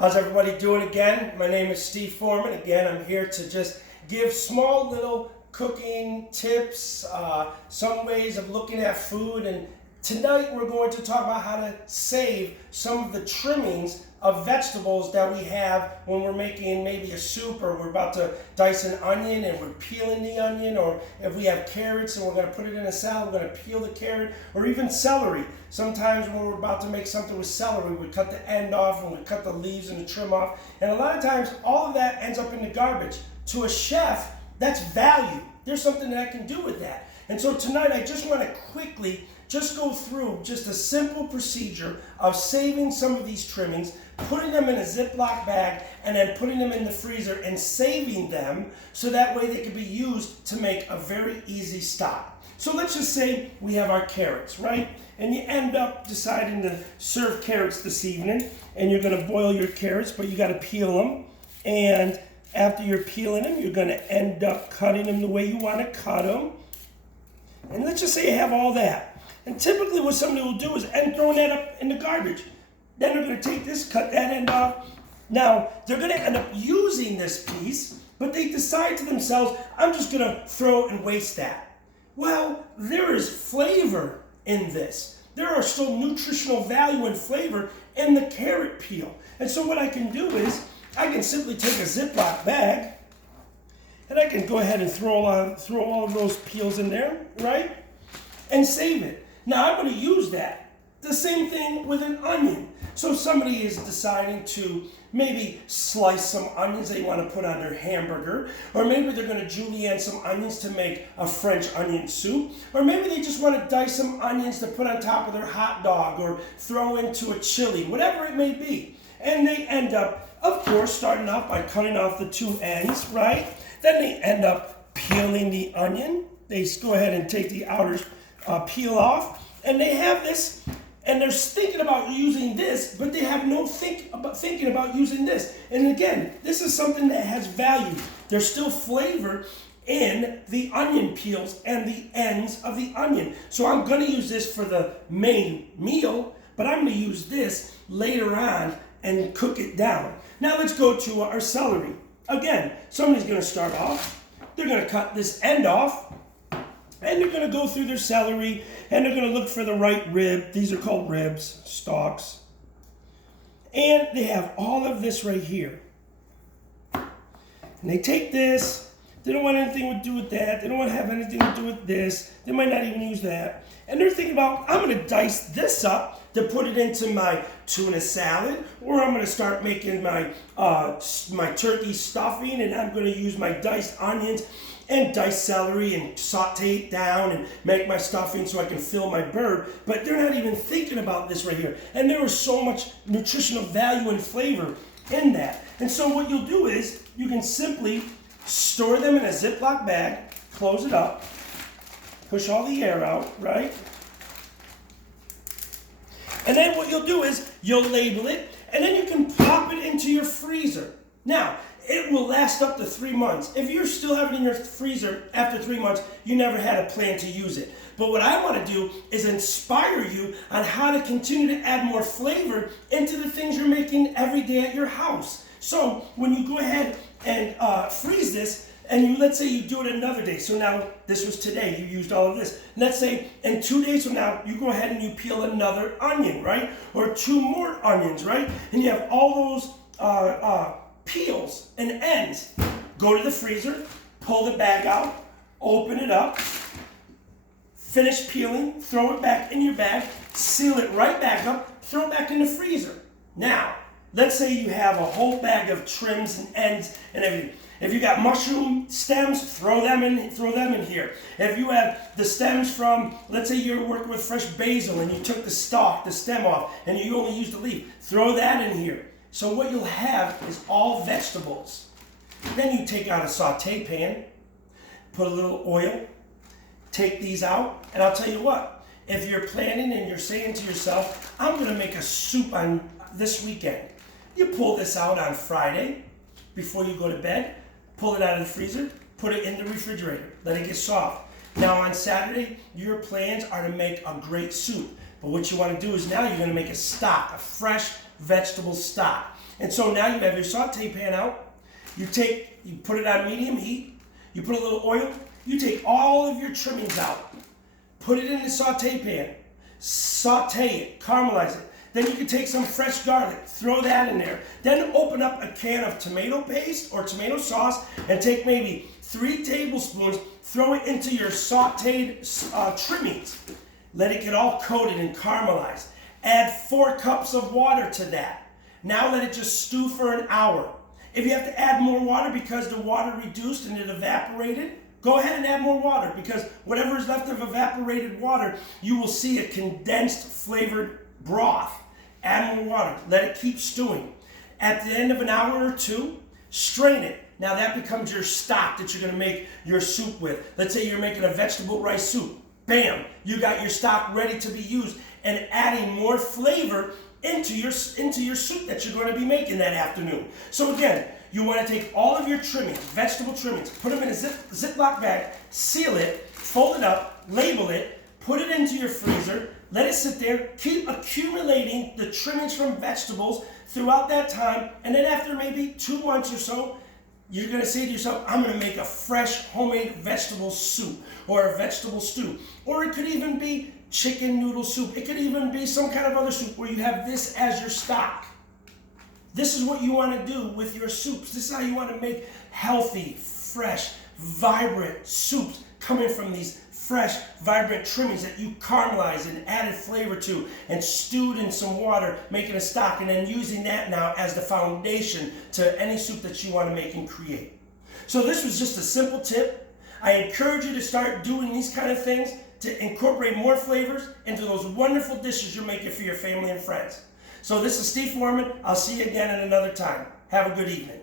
How's everybody doing again? My name is Steve Foreman. Again, I'm here to just give small little cooking tips, some ways of looking at food. And tonight we're going to talk about how to save some of the trimmings of vegetables that we have when we're making maybe a soup, or we're about to dice an onion and we're peeling the onion, or if we have carrots and we're going to put it in a salad, we're going to peel the carrot, or even celery. Sometimes when we're about to make something with celery, we cut the end off and we cut the leaves and the trim off, and a lot of times all of that ends up in the garbage. To a chef, that's value. There's something that I can do with that. And so tonight I just want to quickly just go through just a simple procedure of saving some of these trimmings, putting them in a Ziploc bag, and then putting them in the freezer and saving them so that way they can be used to make a very easy stock. So let's just say we have our carrots, right? And you end up deciding to serve carrots this evening, and you're going to boil your carrots, but you got to peel them. And after you're peeling them, you're going to end up cutting them the way you want to cut them. And let's just say you have all that. And typically what somebody will do is end throwing that up in the garbage. Then they're going to take this, cut that end off. Now, they're going to end up using this piece, but they decide to themselves, I'm just going to throw and waste that. Well, there is flavor in this. There are still nutritional value and flavor in the carrot peel. And so what I can do is, I can simply take a Ziploc bag, and I can go ahead and throw all of those peels in there, right? And save it. Now I'm going to use that. The same thing with an onion. So somebody is deciding to maybe slice some onions they want to put on their hamburger, or maybe they're going to julienne some onions to make a French onion soup, or maybe they just want to dice some onions to put on top of their hot dog or throw into a chili, whatever it may be. And they end up, of course, starting off by cutting off the two ends, right? Then they end up peeling the onion. They go ahead and take the outer peel off, and they have this, and they're thinking about using this, but they have no thinking about using this. And again, this is something that has value. There's still flavor in the onion peels and the ends of the onion. So I'm going to use this for the main meal, but I'm going to use this later on and cook it down. Now let's go to our celery. Again, somebody's going to start off. They're going to cut this end off, and they're going to go through their celery, and they're going to look for the right rib. These are called ribs, stalks. And they have all of this right here. And they take this. They don't want anything to do with that. They don't want to have anything to do with this. They might not even use that. And they're thinking about, I'm going to dice this up to put it into my tuna salad, or I'm going to start making my turkey stuffing, and I'm going to use my diced onions and diced celery and saute it down and make my stuffing so I can fill my bird. But they're not even thinking about this right here. And there is so much nutritional value and flavor in that. And so what you'll do is you can simply store them in a Ziploc bag, close it up, push all the air out, right? And then what you'll do is you'll label it, and then you can pop it into your freezer. Now, it will last up to 3 months. If you're still having it in your freezer after 3 months, you never had a plan to use it. But what I want to do is inspire you on how to continue to add more flavor into the things you're making every day at your house. So when you go ahead and freeze this, and let's say you do it another day. So now this was today, you used all of this. Let's say in 2 days from now, you go ahead and you peel another onion, right? Or 2 more onions, right? And you have all those peels and ends. Go to the freezer, pull the bag out, open it up, finish peeling, throw it back in your bag, seal it right back up, throw it back in the freezer. Now, let's say you have a whole bag of trims and ends and everything. If you got mushroom stems, throw them in here. If you have the stems from, let's say you're working with fresh basil and you took the stalk, the stem off, and you only used the leaf, throw that in here. So what you'll have is all vegetables. Then you take out a saute pan, put a little oil, take these out, and I'll tell you what, if you're planning and you're saying to yourself, I'm going to make a soup on this weekend, you pull this out on Friday before you go to bed, pull it out of the freezer, put it in the refrigerator, let it get soft. Now on Saturday, your plans are to make a great soup. But what you want to do is now you're going to make a stock, a fresh vegetable stock. And so now you have your saute pan out. You put it on medium heat. You put a little oil. You take all of your trimmings out. Put it in the saute pan. Saute it, caramelize it. Then you can take some fresh garlic, throw that in there. Then open up a can of tomato paste or tomato sauce and take maybe 3 tablespoons, throw it into your sauteed trimmings. Let it get all coated and caramelized. Add 4 cups of water to that. Now let it just stew for an hour. If you have to add more water because the water reduced and it evaporated, go ahead and add more water, because whatever is left of evaporated water, you will see a condensed flavored broth. Add more water. Let it keep stewing. At the end of an hour or 2, strain it. Now that becomes your stock that you're going to make your soup with. Let's say you're making a vegetable rice soup. Bam! You got your stock ready to be used, and adding more flavor into your soup that you're going to be making that afternoon. So again, you want to take all of your trimmings, vegetable trimmings, put them in a Ziploc bag, seal it, fold it up, label it, put it into your freezer, let it sit there, keep accumulating the trimmings from vegetables throughout that time, and then after maybe 2 months or so, you're going to say to yourself, I'm going to make a fresh homemade vegetable soup or a vegetable stew. Or it could even be chicken noodle soup. It could even be some kind of other soup where you have this as your stock. This is what you want to do with your soups. This is how you want to make healthy, fresh, vibrant soups coming from these fresh, vibrant trimmings that you caramelized and added flavor to and stewed in some water, making a stock, and then using that now as the foundation to any soup that you want to make and create. So this was just a simple tip. I encourage you to start doing these kind of things to incorporate more flavors into those wonderful dishes you're making for your family and friends. So this is Steve Foreman. I'll see you again at another time. Have a good evening.